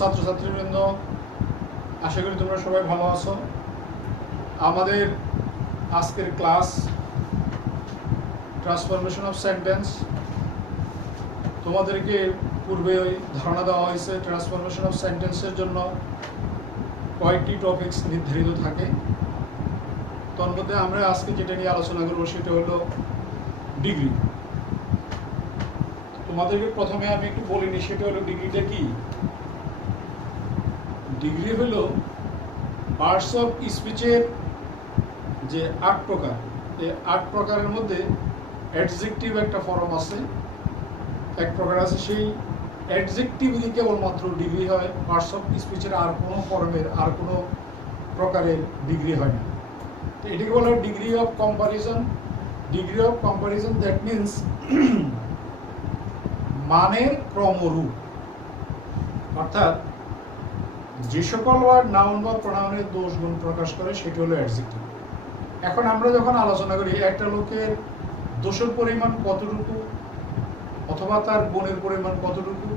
ছাত্রছাত্রীবৃন্দ, আশা করি তোমরা সবাই ভালো আছো। আমাদের আজকের ক্লাস ট্রান্সফরমেশন অফ সেন্টেন্স। তোমাদেরকে পূর্বে ধারণা দেওয়া হয়েছে ট্রান্সফরমেশন অফ সেন্টেন্সের জন্য কয়েকটি টপিকস নির্ধারিত থাকে। তার মধ্যে আমরা আজকে যেটা নিয়ে আলোচনা করবো সেটা হলো ডিগ্রি। তোমাদেরকে প্রথমে আমি একটু বলিনি, সেটা হলো ডিগ্রিটা কি। ডিগ্রি হলো পার্টস অফ স্পিচের যে ৮ প্রকার, এই ৮ প্রকারের মধ্যে অ্যাডজেক্টিভ একটা ফর্ম আছে, এক প্রকার আছে। সেই অ্যাডজেক্টিভই কেবলমাত্র ডিগ্রি হয়, পার্টস অফ স্পিচের আর কোনো ফর্মের আর কোনো প্রকারের ডিগ্রি হয় না। তো এটাকে বলা হয় degree of comparison. Degree of comparison that means মানের ক্রমরূপ, অর্থাৎ যে সকল ওয়ার্ড নাউন বা প্রোনাউনের দোষ গুণ প্রকাশ করে সেটা হলো অ্যাডজেক্টিভ। এখন আমরা যখন আলোচনা করি একটা লোকের দোষের পরিমাণ কতটুকু অথবা তার গুণের পরিমাণ কতটুকু,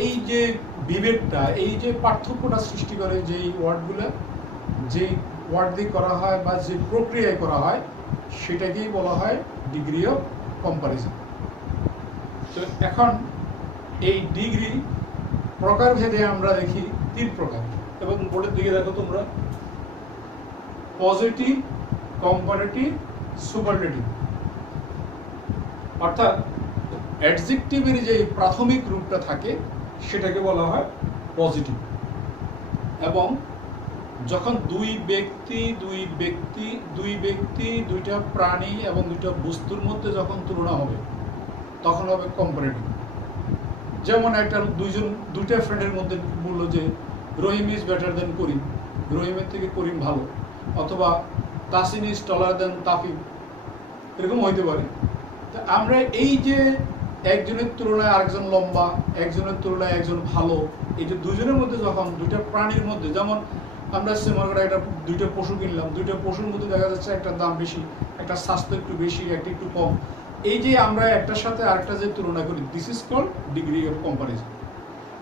এই যে বিভেদটা, এই যে পার্থক্যটা সৃষ্টি করে যেই ওয়ার্ডগুলো, যেই ওয়ার্ড দিয়ে করা হয় বা যে প্রক্রিয়ায় করা হয়, সেটাকেই বলা হয় ডিগ্রি অফ কম্পারিজন। তো এখন এই ডিগ্রি প্রকারভেদে আমরা দেখি ৩ প্রকার, এবং বোর্ডের দিকে দেখো তোমরা, পজিটিভ, কম্পারেটিভ, সুপারলেটিভ। অর্থাৎ অ্যাডজেক্টিভের যে প্রাথমিক রূপটা থাকে সেটাকে বলা হয় পজিটিভ। এবং যখন দুই ব্যক্তি, দুইটা প্রাণী এবং দুইটা বস্তুর মধ্যে যখন তুলনা হবে তখন হবে কম্পারেটিভ। যেমন দুইটা ফ্রেন্ডের মধ্যে বললো যে রহিম ইজ বেটার দেন করিম, রহিমের থেকে করিম ভালো, অথবা তাসিন ইজ টলার দেন তাফিম, এরকম হইতে পারে। তা আমরা এই যে একজনের তুলনায় আরেকজন লম্বা, একজনের তুলনায় একজন ভালো, এই যে দুজনের মধ্যে যখন দুইটা প্রাণীর মধ্যে, যেমন আমরা সিনেমার একটা দুইটা পশু কিনলাম, দুইটা পশুর মধ্যে দেখা যাচ্ছে একটা দাম বেশি, একটা স্বাস্থ্য একটু বেশি, একটা একটু কম, এই যে আমরা একটার সাথে আরেকটা যে তুলনা করি, this is called degree of comparison.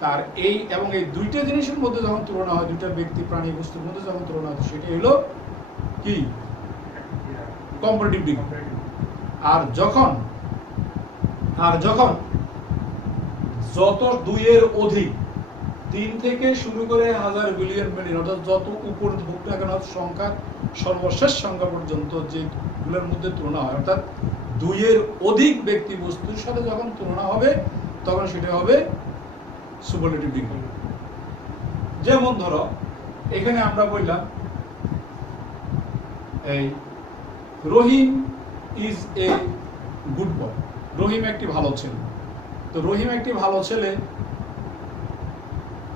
তার এই এবং এই দুইটা জিনিসের মধ্যে যখন তুলনা হয়, দুইটা ব্যক্তি প্রাণী বস্তুর মধ্যে যখন তুলনা হয়, সেটা হলো কি কম্পারেটিভ ডিগ্রি। আর যখন যত দুইয়ের অধিক, ৩ থেকে শুরু করে হাজার বিলিয়ন মিলিয়ন, অর্থাৎ যত উপর হোক না কেন সংখ্যা, সর্বশেষ সংখ্যা পর্যন্ত যেগুলোর মধ্যে তুলনা হয়, অর্থাৎ ২-এর অধিক ব্যক্তি বস্তুর সাথে যখন তুলনা হবে তখন সেটা হবে সুপারলেটিভ ডিগ্রি। যেমন ধরো এখানে আমরা বললাম এই রহিম ইজ এ গুড বয়, রহিম একটি ভালো ছেলে। তো রহিম একটি ভালো ছেলে,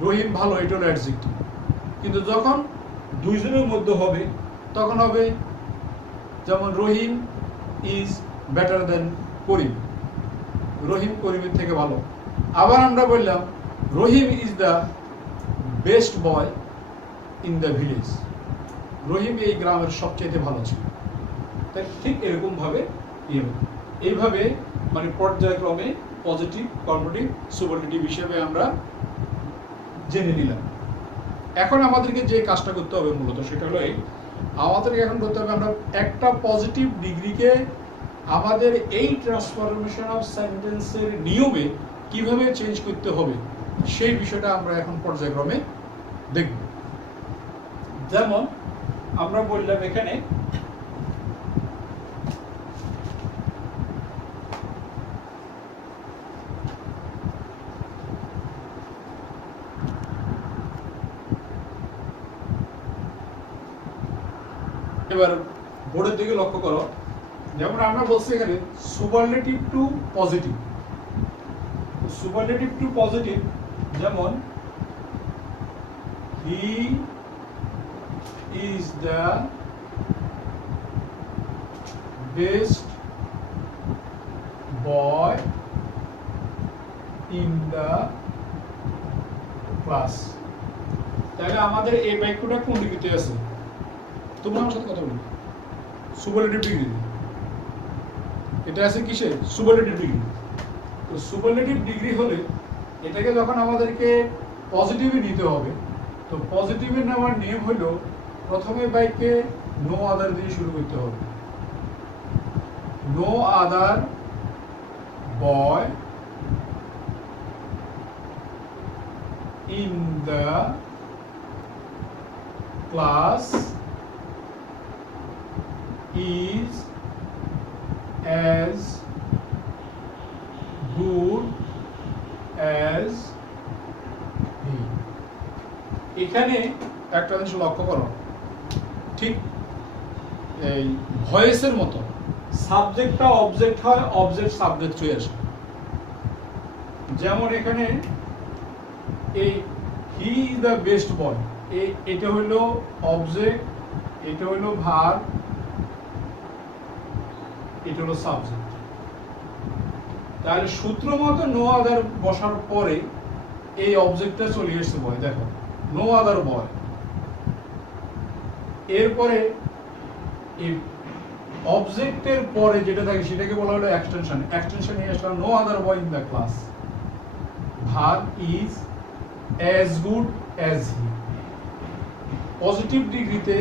রহিম ভালো, এটা হলো অ্যাডজেক্টিভ। কিন্তু যখন দুইজনের মধ্যে হবে তখন হবে যেমন রহিম ইজ বেটার দেন করিম, রহিম করিমের থেকে ভালো। আবার আমরা বললাম Rahim is the best boy in the village, Rahim এই গ্রামের সবচেয়ে ভালো ছিল। তাই ঠিক এরকম ভাবে এইভাবে মানে পর্যায়ক্রমে পজিটিভ, কম্পারেটিভ, সুপারলেটিভ হিসেবে আমরা জেনে নিলাম। এখন আমাদেরকে যে কাজটা করতে হবে মূলত সেটা হলো আমাদেরকে এখন করতে হবে, আমরা একটা পজিটিভ ডিগ্রিকে আমাদের এই ট্রান্সফরমেশন অফ সেন্টেন্সের নিয়মে কিভাবে চেঞ্জ করতে হবে সেই বিষয়টা আমরা এখন পর্যায়ক্রমে দেখব। যেমন আমরা বললাম এখানে এবার বোর্ডের দিকে লক্ষ্য করো, যেমন আমরা বলছি এখানে superlative to positive. Superlative to positive যেমন he is the best boy in the class. তাহলে আমাদের এই বাক্যটা কোন ডিগ্রিতে আছে? তোমরা আমার সাথে কথা বলো। সুপারলেটিভ ডিগ্রি, এটা আছে কিসে? Superlative degree. তো সুপারলেটিভ ডিগ্রি হলে এটাকে যখন আমাদেরকে পজিটিভে নিতে হবে, তো পজিটিভে নেওয়ার নিয়ম হলো প্রথমে বাইককে নো আদার দিয়ে শুরু করতে হবে। No other boy in the class is as good as he. এখানে একটা জিনিস লক্ষ্য করো, ঠিক এই ভয়েসের মতো সাবজেক্টটা অবজেক্ট হয়, অবজেক্ট সাবজেক্ট হয়ে আসে। যেমন এখানে এই হি ইজ দ্য বেস্ট বয়, এটা হইল অবজেক্ট, এটা হইল ভার্ব, এটা হলো সাবজেক্ট। তাহলে সূত্র মতো নো আদার বসার পরে এই অবজেক্টটা চলে এসেছে বয়, দেখো নো আদার বয়। এরপরে এই অবজেক্টের পরে যেটা থাকে সেটাকে বলা হলো এক্সটেনশন। এক্সটেনশন নিয়ে আসলাম no other boy in the class. Verb is as good as he। Positive ডিগ্রিতে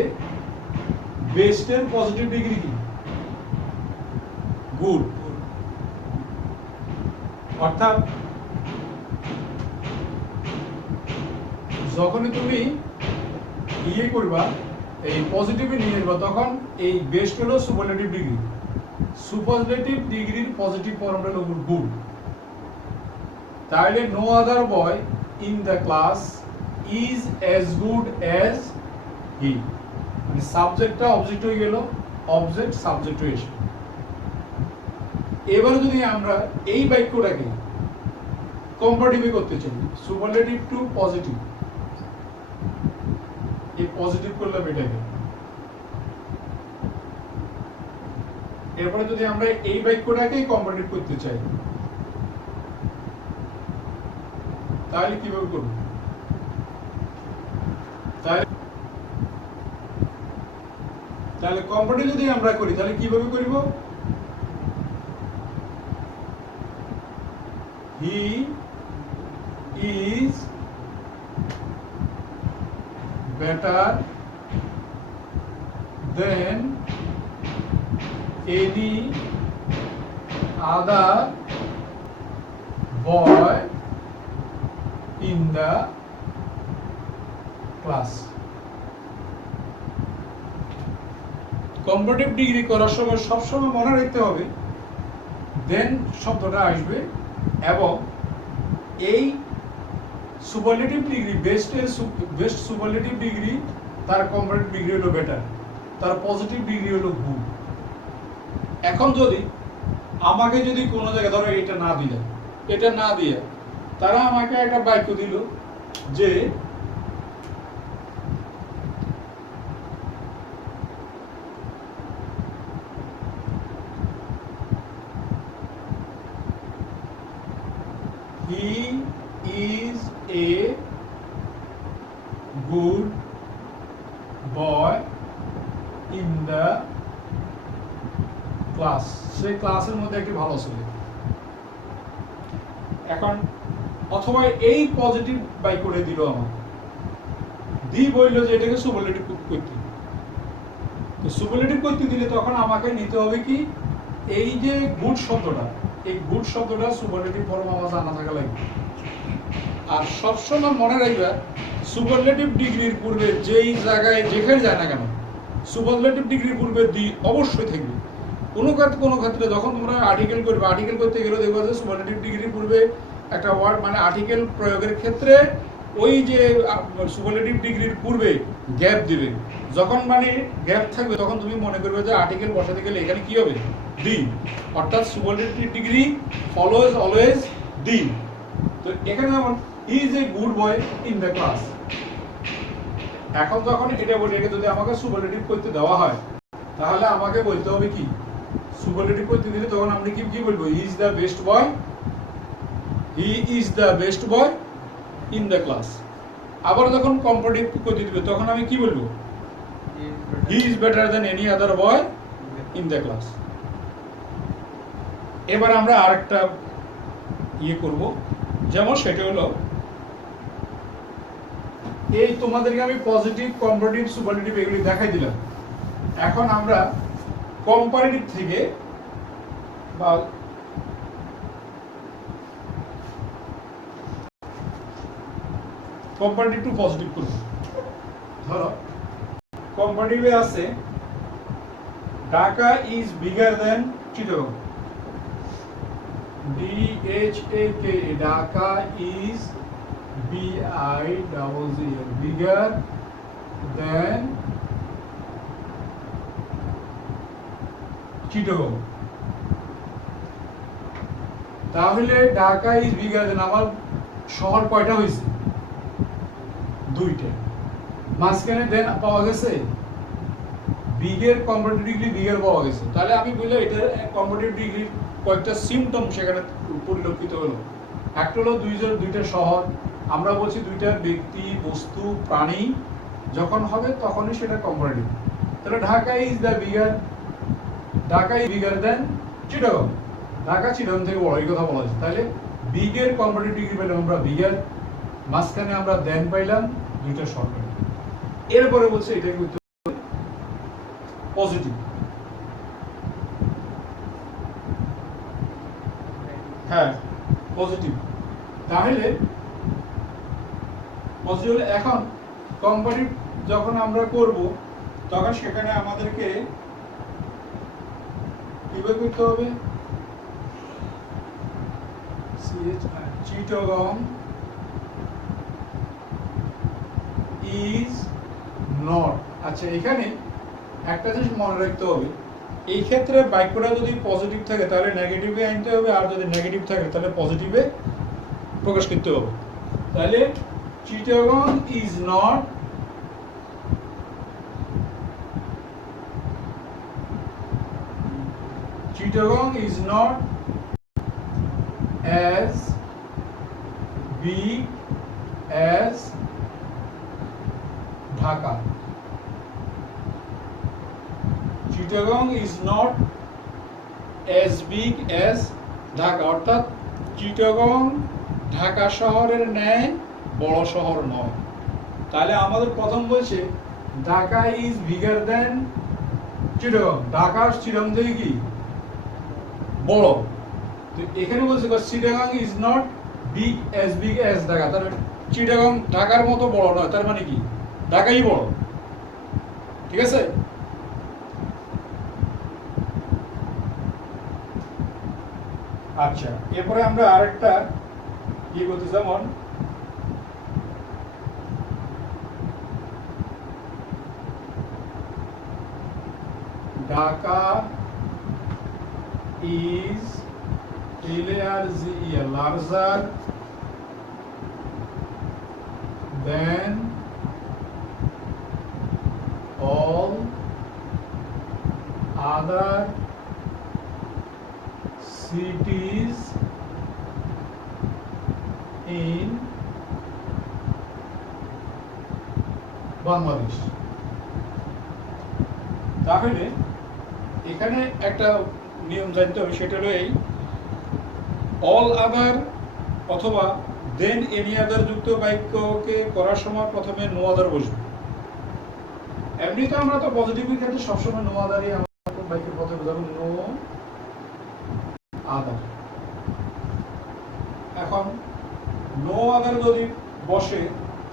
বেস্টের পজিটিভ ডিগ্রি কি? গুড। অর্থাৎ যখনই তুমি ইয়ে করবা, এই পজিটিভে নিয়ে আসবা, তখন এই বেস্ট হলো সুপারলেটিভ ডিগ্রি। সুপারলেটিভ ডিগ্রির পজিটিভ ফর্মটা হলো গুড। তাহলে no other boy in the class is as good as he। মানে সাবজেক্টটা অবজেক্ট হয়ে গেল, অবজেক্ট সাবজেক্ট হয়ে এসে। এবার যদি আমরা এই বাক্যটাকে কম্পারেটিভ করতে চাই, সুপারলেটিভ টু পজিটিভ, এই পজিটিভ করলাম এটাকে। এরপরে যদি আমরা এই বাক্যটাকে কম্পারেটিভ করতে চাই, তাহলে কিভাবে করব? তাহলে কম্পারেটিভ যদি আমরা করি তাহলে কিভাবে করব? He is better then any other boy in the class। Comparative degree করার সময় সবসময় মনে রাখতে হবে দেন শব্দটা আসবে, এবং এই superlative degree best superlative degree, তার কম্পারেটিভ ডিগ্রি হলো বেটার, তার পজিটিভ ডিগ্রি হলো গুড। এখন যদি আমাকে যদি কোনো জায়গায় ধরো এটা না দিয়ে তারা আমাকে একটা বাক্য দিল যে he is a good boy in the class। সেই ক্লাসের মধ্যে একটি ভালো ছেলে। এখন অথবা এই পজিটিভ বাই করে দিল আমাকে, দি বলল যে এটাকে সুপারলেটিভ করতে। তো সুপারলেটিভ করতে দিলে তখন আমাকে নিতে হবে কি, এই যে গুড শব্দটা, এই গুড শব্দটা সুপারলেটিভ ফর্ম আমার জানা থাকা লাগবে। আর সবসময় মনে রাখবে সুপারলেটিভ ডিগ্রির পূর্বে যেই জায়গায় যেখানে যায় না কেন, সুপারলেটিভ ডিগ্রির পূর্বে দি অবশ্যই থাকবে। কোনো ক্ষেত্রে যখন তোমরা আর্টিকেল করবে, আর্টিকেল করতে গেলে দেখবে যে সুপারলেটিভ ডিগ্রির পূর্বে একটা ওয়ার্ড মানে আর্টিকেল প্রয়োগের ক্ষেত্রে ওই যে সুপারলেটিভ ডিগ্রির পূর্বে গ্যাপ দিবে। যখন মানে গ্যাপ থাকবে তখন তুমি মনে করবে যে আর্টিকেল বসাতে গেলে এখানে কি হবে? দি। অর্থাৎ সুপারলেটিভ ডিগ্রি ফলোজ অলওয়েজ দি। তো এখানে যেমন he is a good boy in the class. এখন যখন এটা বলি, এটা যদি আমাকে সুপারলেটিভ করতে দেওয়া হয় তাহলে আমাকে বলতে হবে কি, সুপারলেটিভ করতে দিলে তখন আমরা কি বলবো? হি is the best boy, he is the best boy in the class. আবার যখন কম্পারেটিভ করতে দিবে তখন আমি কি বলবো? He is better then any other boy in the class. এবার আমরা আরেকটা ইয়ে করব, যেমন সেটা হলো এই তোমাদেরকে আমি পজিটিভ, কম্পারেটিভ, সুপারলেটিভ এগুলি দেখাই দিলাম। এখন আমরা কম্পারেটিভ থেকে বা কম্পারেটিভ টু পজিটিভ করব। ধরো কম্পারেটিভে আছে Dhaka is bigger then Chittagong. DHAK, Dhaka is BIGGER, bigger than Chittagong. তাহলে ঢাকা ইজ বিগার দেন, আমার শহর কয়টা হয়েছে? দুইটা। মাঝখানে দেন পাওয়া গেছে বিগের কম্পারেটিভ ডিগ্রি বিগের পাওয়া গেছে। তাহলে আমি বললাম এটার কম্পারেটিভ ডিগ্রি কয়েকটা সিম্পটম সেখানে পরিলক্ষিত হলো। একটা হলো দুইটা শহর, আমরা বলছি দুইটা ব্যক্তি, বস্তু, প্রাণী যখন হবে তখনই সেটা কম্পারেটিভ। তাহলে Dhaka is the bigger, Dhaka is bigger দেন চিটাগং, ঢাকা চিটাগং থেকে বড়, এই কথা বলা হয়েছে। তাহলে বিগের কম্পারেটিভ ডিগ্রি পেলাম আমরা বিগার, মাঝখানে আমরা দেন পাইলাম, দুইটা শহর পেলাম। এরপরে বলছে এটা কিন্তু পজিটিভ। হ্যাঁ পজিটিভ। তাহলে পজিটিভ হলে এখন কম্পারেটিভ যখন আমরা করব তখন সেখানে আমাদেরকে কিভাবে করতে হবে? Chittagong is not. আচ্ছা এখানে একটা জিনিস মনে রাখতে হবে, এই ক্ষেত্রে বাক্যটা যদি পজিটিভ থাকে তাহলে নেগেটিভে আনতে হবে, আর যদি নেগেটিভ থাকে তাহলে পজিটিভে প্রকাশ করতে হবে। তাহলে Chittagong is not as big as Dhaka. Chittagong is not as big as Dhaka, অর্থাৎ চিটাগং ঢাকা শহরের ন্যায় বড় শহর নয়। তাহলে আমাদের প্রথম বলছে ঢাকা ইজ বিগার দেন চিটাগং, ঢাকা চিটাগং থেকে কি বড়। তো এখানে বলছে Chittagong is not big as Dhaka, তার চিটাগং ঢাকার মতো বড় নয়, তার মানে কি ঢাকাই বড়। ঠিক আছে? আচ্ছা এরপরে আমরা আরেকটা কি বলতে, যেমন Dhaka is larger than all other cities in Bangladesh. তাহলে এখানে একটা নিয়ম জানতে হবে, সেটা হলো এই অল আদার অথবা দেন এনি আদার যুক্ত বাক্যকে করার সময় প্রথমে নো আদার বসবে। এমনিতে আমরা তো পজিটিভের ক্ষেত্রে সবসময় নো আদারই আমাদের বাক্যের প্রথমে, যেমন নো আদার। এখন নো আদার যদি বসে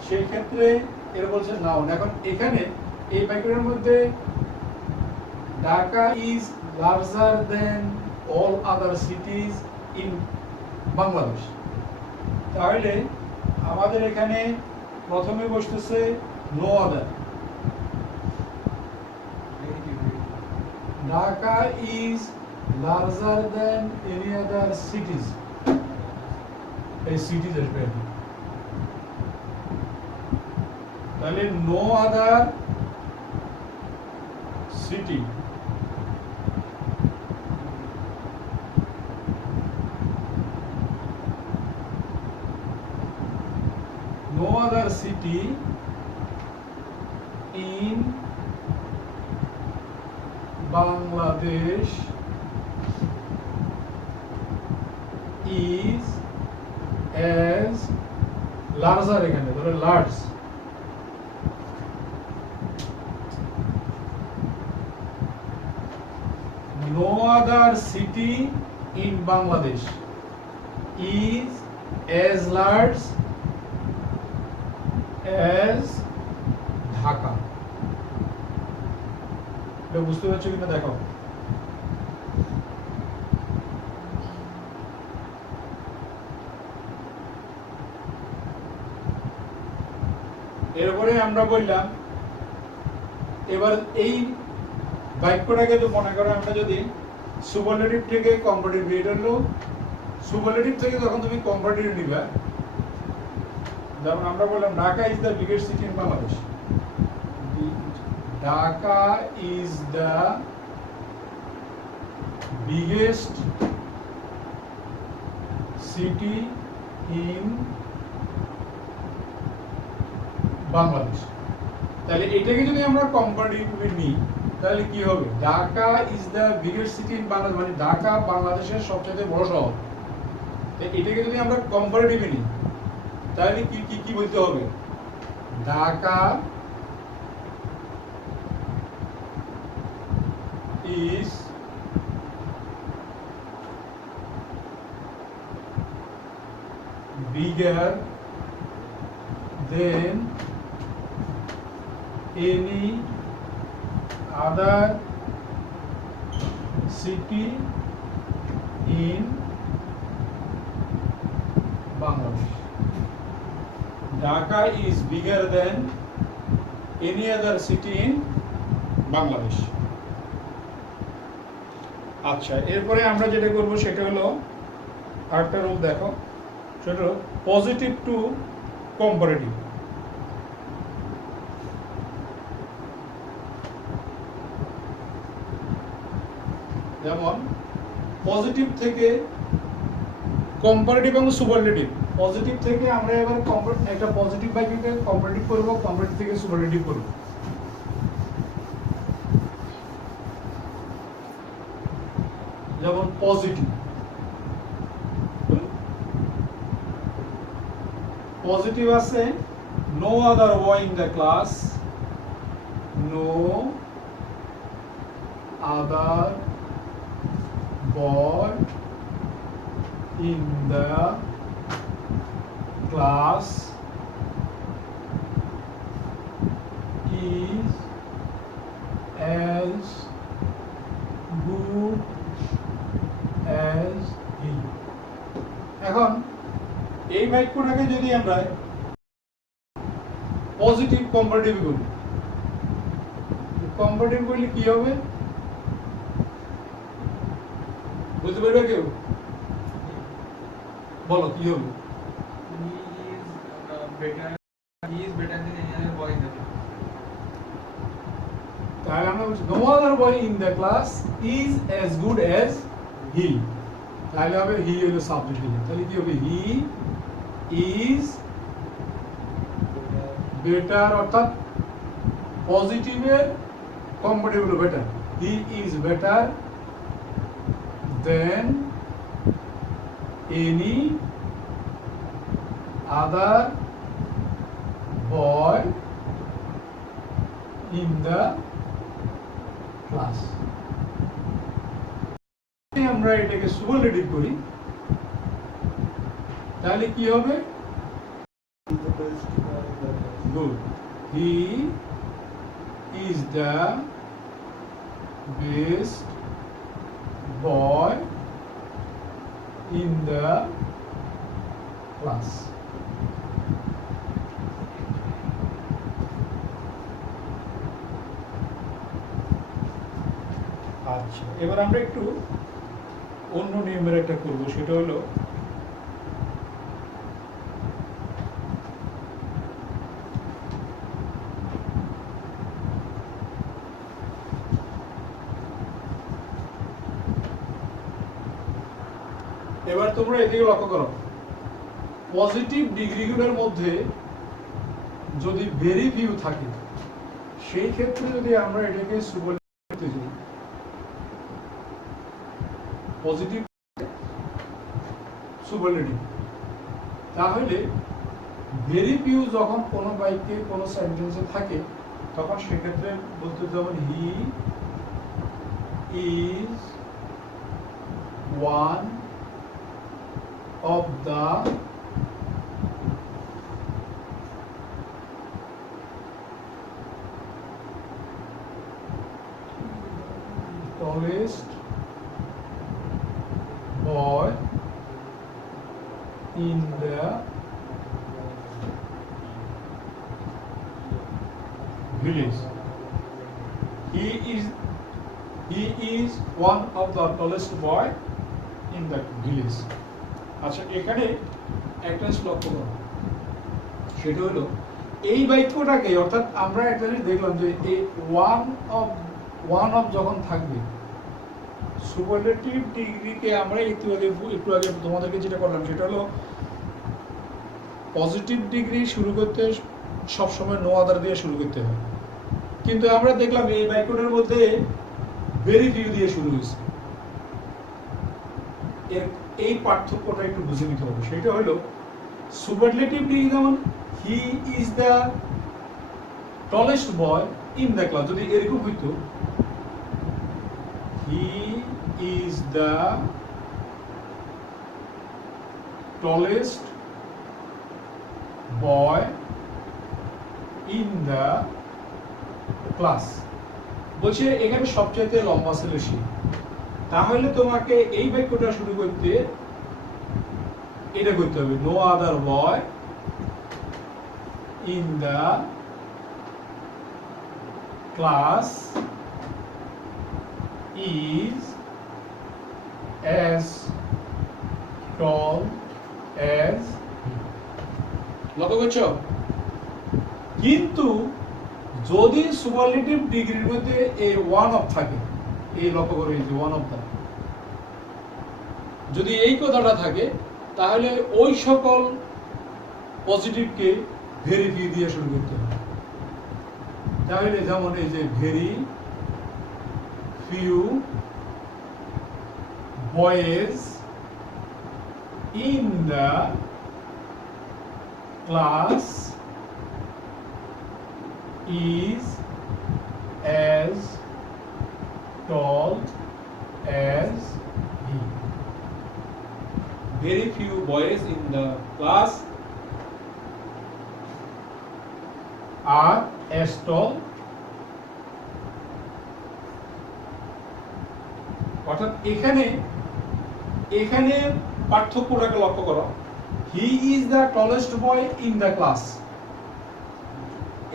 সেই ক্ষেত্রে এর বলছে নাউন। এখন এখানে এই বাক্যের মধ্যে Dhaka is larger than all other cities in Bangladesh. তাহলে আমাদের এখানে প্রথমে বসতেছে no other. Dhaka is larger than any other cities, এই সিটিজ আসবে। তাহলে no other city, no other city in Bangladesh is as larger, এখানে ধরো large, no other city in Bangladesh is as large as Dhaka. এটা বুঝতে পারছো কিনা দেখো। এরপরে আমরা বললাম এবার এই বাক্যটাকে তো মনে করো আমরা যদি সুপারলেটিভ থেকে কম্পারেটিভ, এটা হলো সুপারলেটিভ থেকে যখন তুমি কম্পারেটিভ নিবা, যেমন আমরা বললাম Dhaka is the biggest city in Bangladesh, Dhaka is the biggest city in Bangladesh. তাহলে এটাকে যদি আমরা কম্পারেটিভলি নিই তাহলে কি হবে, Dhaka is the biggest city in Bangladesh, মানে ঢাকা বাংলাদেশের সবচেয়ে বড় শহর। এটাকে যদি আমরা কম্পারেটিভলি নিই তাহলে কি কি কি বলতে হবে, Dhaka is bigger than any other city in Bangladesh. Dhaka is bigger than any other city in Bangladesh. আচ্ছা, এরপরে আমরা যেটা করব সেটা হলো আরেকটা রূপ দেখো, সেটা হলো পজিটিভ টু কম্পারেটিভ। যেমন পজিটিভ থেকে কম্পারেটিভ এবং সুপারলেটিভ, পজিটিভ থেকে আমরা এবার একটা পজিটিভ বাক্যকে কম্পারেটিভ করব, কম্পারেটিভ থেকে সুপারলেটিভ করব। যেমন পজিটিভ, পজিটিভ আছে no other boy in the class, no other boy in the class is as good as he. এখন এই বাক্যটাকে যদি আমরা পজিটিভ কম্পারেটিভ করি, কম্পারেটিভ করলে কি হবে বুঝতে পারবে কেউ? বলো কি হবে? তাহলে আমরা বলছি no other boy in the class is as good as he, তাহলে হবে he হলো সাবজেক্ট, তাহলে কি হবে he is better, অর্থাৎ পজিটিভের কম্পারেটিভ হলো better, he is better than any other boy in the class. আমরা এটাকে সুপারলেটিভ করি তাহলে কি হবে, good, he is the best boy in the class. আচ্ছা, এবার আমরা একটু অন্য নিয়মের একটা করব, সেটা হলো এবার তোমরা এদিকে লক্ষ্য করো, পজিটিভ ডিগ্রিগুলোর মধ্যে যদি ভেরি ফিউ থাকে সেই ক্ষেত্রে যদি আমরা এটাকে সুপারলেটিভ করতে যাই, পজিটিভ সুপারলেটিভ, তাহলে ভেরি ফিউ যখন কোনো বাক্যে কোনো সেন্টেন্সে থাকে তখন সেক্ষেত্রে বলতে যেমন he is one of the tallest boy in the village. He is one of the tallest boy in the village. আচ্ছা, এখানে একটা লক্ষ্য করো, সেটা হলো এই বাক্যটাকে, অর্থাৎ আমরা একটা জিনিস দেখলাম যে এই ওয়ান অফ যখন থাকবে, সুপারলেটিভ ডিগ্রিকে আমরা একটু আগে তোমাদেরকে যেটা করলাম সেটা হলো পজিটিভ ডিগ্রি শুরু করতে সবসময় নো আদার দিয়ে শুরু করতে হয়, কিন্তু আমরা দেখলাম এই বাক্যটার মধ্যে ভেরি ফিউ দিয়ে শুরু হয়েছে। এই পার্থক্যটা একটু বুঝে নিতে হবে। সেটা হলো সুপারলেটিভ ডিগ্রি যেমন he is the tallest boy in the class, যদি এরকম হইতো he is the tallest boy in the class, বলছে এখানে সবচেয়ে লম্বা ছিল সে, তাহলে তোমাকে এই বাক্যটা শুরু করতে এটা করতে হবে no other boy in the class is as tall as লক্ষ্য করছো? কিন্তু যদি সুপারলেটিভ ডিগ্রির মধ্যে এই ওয়ান অফ থাকে, এই লক্ষ্য করে যে ওয়ান অফ থাকে, যদি এই কথাটা থাকে তাহলে ওই সকল পজিটিভকে ভেরি ফিউ দিয়ে শুরু করতে হবে। তাহলে যেমন এই যে very few boys in the class is as tall as he. Very few boys in the class are as tall. অর্থাৎ এখানে পার্থক্যটাকে লক্ষ্য করো, he is the tallest boy in the class,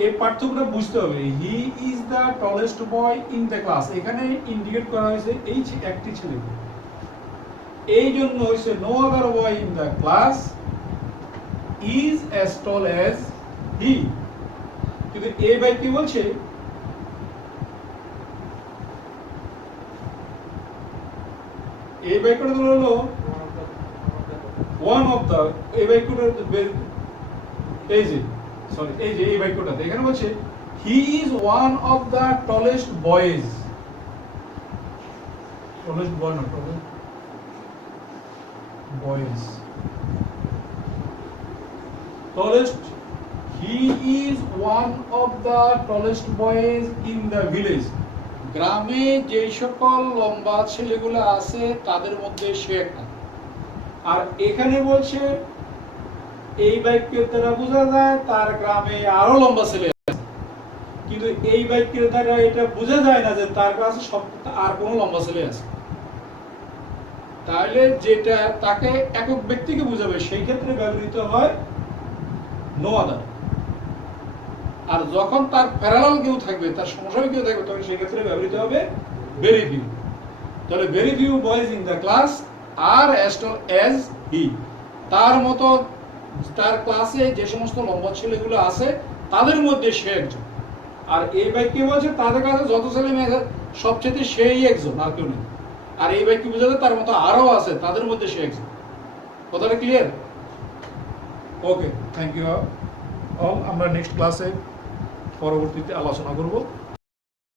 এই পার্থক্যটা বুঝতে হবে। He is the tallest boy in the class, এখানে ইন্ডিকেট করা হয়েছে এই একটি ছেলেকে, এই জন্য হয়েছে no other boy in the class is as tall as he. কিন্তু এই বাই কি বলছে, এই বাক্যটা হলো ওয়ান অফ দা, এই বাক্যটা এই যে সরি এই যে এই বাক্যটাতে এখানে বলছে he is one of the tallest boys, tallest boy না tallest boys, tallest, he is one of the tallest boys in the village, গ্রামে যে সকল লম্বা ছেলেগুলো আছে তাদের মধ্যে সে একটা। আর এখানে বলছে এই বাক্যের দ্বারা বোঝা যায় তার গ্রামে আরো লম্বা ছেলে আছে, কিন্তু এই বাক্যের দ্বারা এটা বোঝা যায় না যে তার কাছে সব আর কোনো লম্বা ছেলে আছে। তাহলে যেটা তাকে একক ব্যক্তিকে বোঝাবে সেই ক্ষেত্রে ব্যবহৃত হয় নো আদার, আর যখন তার প্যারালাল কেউ থাকবে, তার সমসাময়িক কেউ থাকবে, তখন সেই ক্ষেত্রে ব্যবহৃত হবে ভেরি ফিউ। তাহলে very few boys in the class are as tall as he, তার মতো তার ক্লাসে যে সমস্ত লম্বা ছেলেগুলো আছে তাদের মধ্যে সে একজন। আর এই বাক্যে বলছে তাদের কাছে যত ছেলে মেয়ে সবচেয়ে সেই একজন, আর কেউ নেই। আর এই বাক্যে বোঝাতে তার মতো আরো আছে, তাদের মধ্যে সে একজন। কথাটা clear? Okay, thank you all. আমরা নেক্সট ক্লাসে পরবর্তীতে আলোচনা করব।